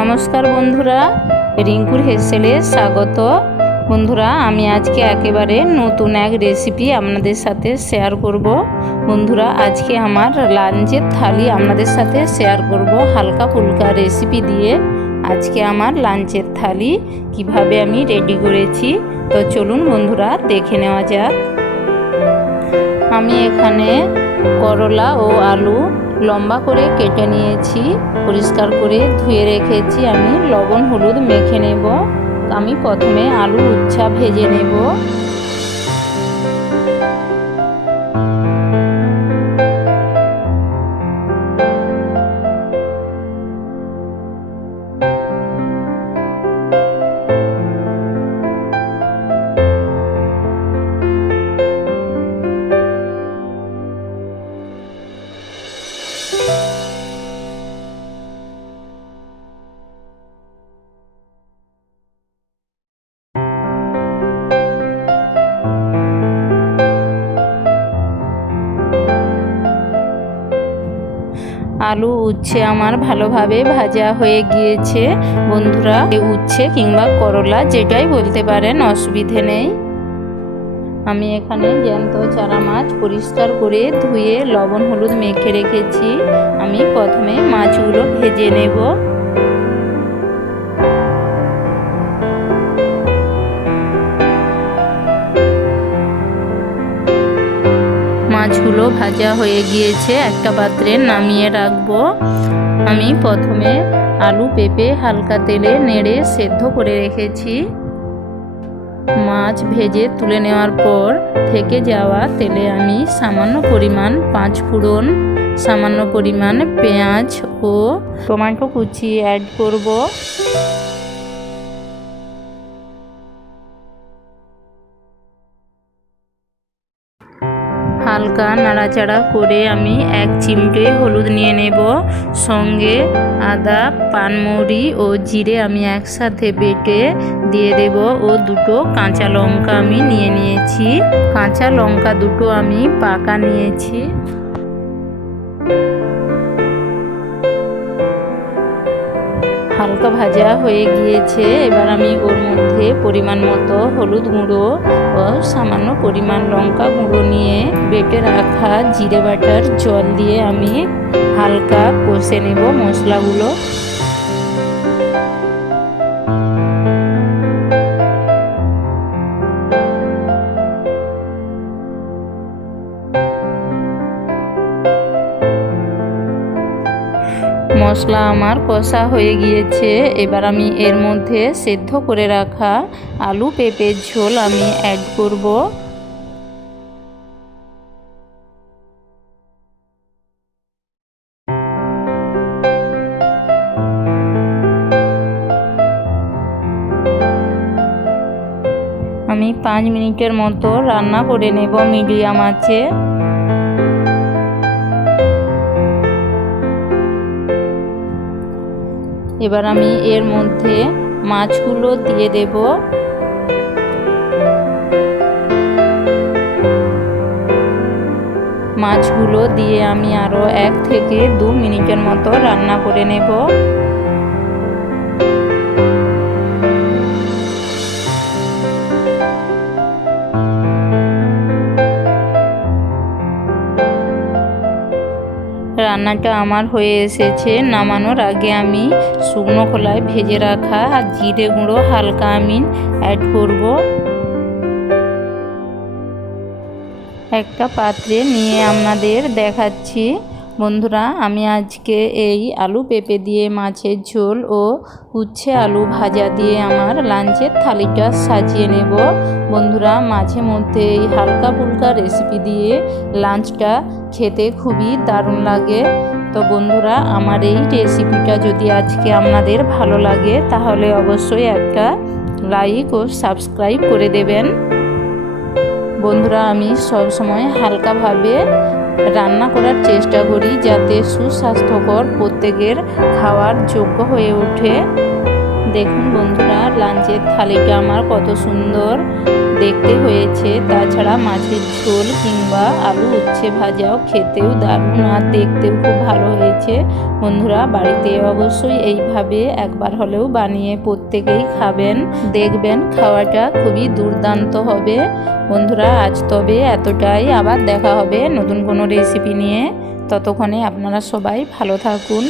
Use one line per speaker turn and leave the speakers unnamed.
নমস্কার বন্ধুরা, রিঙ্কুর হেসেলে স্বাগত। বন্ধুরা, আমি আজকে একেবারে নতুন এক রেসিপি আপনাদের সাথে শেয়ার করব। বন্ধুরা, আজকে আমার লাঞ্চের থালি আপনাদের সাথে শেয়ার করব হালকা ফুলকা রেসিপি দিয়ে। আজকে আমার লাঞ্চের থালি কীভাবে আমি রেডি করেছি, তো চলুন বন্ধুরা, দেখে নেওয়া যাক। আমি এখানে করলা ও আলু লম্বা করে কেটে নিয়েছি, পরিষ্কার করে ধুয়ে রেখেছি আমি। লবণ, হলুদ মেখে নেব। আমি প্রথমে আলু উচ্ছা ভেজে নেব। আলু উচ্ছে আমার ভালোভাবে ভাজা হয়ে গিয়েছে। বন্ধুরা উচ্ছে কিংবা করলা যেটাই বলতে পারেন, অসুবিধে নেই। আমি এখানে জ্যান্ত চারা মাছ পরিষ্কার করে ধুয়ে লবণ হলুদ মেখে রেখেছি। আমি প্রথমে মাছগুলো ভেজে নেব। মাছগুলো ভাজা হয়ে গিয়েছে, একটা পাত্রে নামিয়ে রাখব। আমি প্রথমে আলু পেঁপে হালকা তেলে নেড়ে সেদ্ধ করে রেখেছি। মাছ ভেজে তুলে নেওয়ার পর থেকে যাওয়া তেলে আমি সামান্য পরিমাণ পাঁচ ফোড়ন, সামান্য পরিমাণ পেঁয়াজ ও টমেটো কুচি অ্যাড করব। হালকা নাড়াচাড়া করে আমি এক চিমটে হলুদ নিয়ে নেব। সঙ্গে আদা, পানমৌরি ও জিরে আমি একসাথে বেটে দিয়ে দেব ও দুটো কাঁচা লঙ্কা আমি নিয়ে নিয়েছি। কাঁচা লঙ্কা দুটো আমি পাকা নিয়েছি। হালকা ভাজা হয়ে গিয়েছে। এবার আমি ওর মধ্যে পরিমাণ মতো হলুদ গুঁড়ো ও সামান্য পরিমাণ লঙ্কা গুঁড়ো নিয়ে বেটে রাখা জিরে বাটার জল দিয়ে আমি হালকা কষে নেব মশলাগুলো। মশলা আমার কষা হয়ে গিয়েছে। এবার আমি এর মধ্যে সেদ্ধ করে রাখা আলু পেঁপের ঝোল আমি অ্যাড করব। আমি পাঁচ মিনিটের মতো রান্না করে নেব মিডিয়াম আছে এবার আমি এর মধ্যে মাছগুলো দিয়ে দেব। মাছগুলো দিয়ে আমি আরও এক থেকে দু মিনিটের মতো রান্না করে নেব। রান্নাটা আমার হয়ে এসেছে। নামানোর আগে আমি শুকনো খোলায় ভেজে রাখা আর জিরে গুঁড়ো হালকা আমি অ্যাড করব। একটা পাত্রে নিয়ে আপনাদের দেখাচ্ছি। বন্ধুরা, আমি আজকে এই আলু পেঁপে দিয়ে, মাছের ঝোল ও উচ্ছে আলু ভাজা দিয়ে আমার লাঞ্চের থালিটা সাজিয়ে নেব। বন্ধুরা, মাঝে মধ্যে এই হালকা ফুলকা রেসিপি দিয়ে লাঞ্চটা খেতে খুবই দারুণ লাগে। তো বন্ধুরা, আমার এই রেসিপিটা যদি আজকে আপনাদের ভালো লাগে, তাহলে অবশ্যই একটা লাইক ও সাবস্ক্রাইব করে দেবেন। বন্ধুরা, আমি সব সময় হালকাভাবে রান্না করার চেষ্টা করি যাতে সুস্বাস্থ্যকর প্রত্যেকের খাওয়ার যোগ্য হয়ে ওঠে। দেখুন বন্ধুরা, লাঞ্চের থালিটা আমার কত সুন্দর দেখতে হয়েছে। তাছাড়া মাছের ঝোল কিংবা আলু উচ্ছে ভাজাও খেতেও দারুণ আর দেখতেও খুব ভালো হয়েছে। বন্ধুরা, বাড়িতে অবশ্যই এইভাবে একবার হলেও বানিয়ে প্রত্যেকেই খাবেন। দেখবেন খাওয়াটা খুবই দুর্দান্ত হবে। বন্ধুরা, আজ তবে এতটাই। আবার দেখা হবে নতুন কোনো রেসিপি নিয়ে। ততক্ষণে আপনারা সবাই ভালো থাকুন।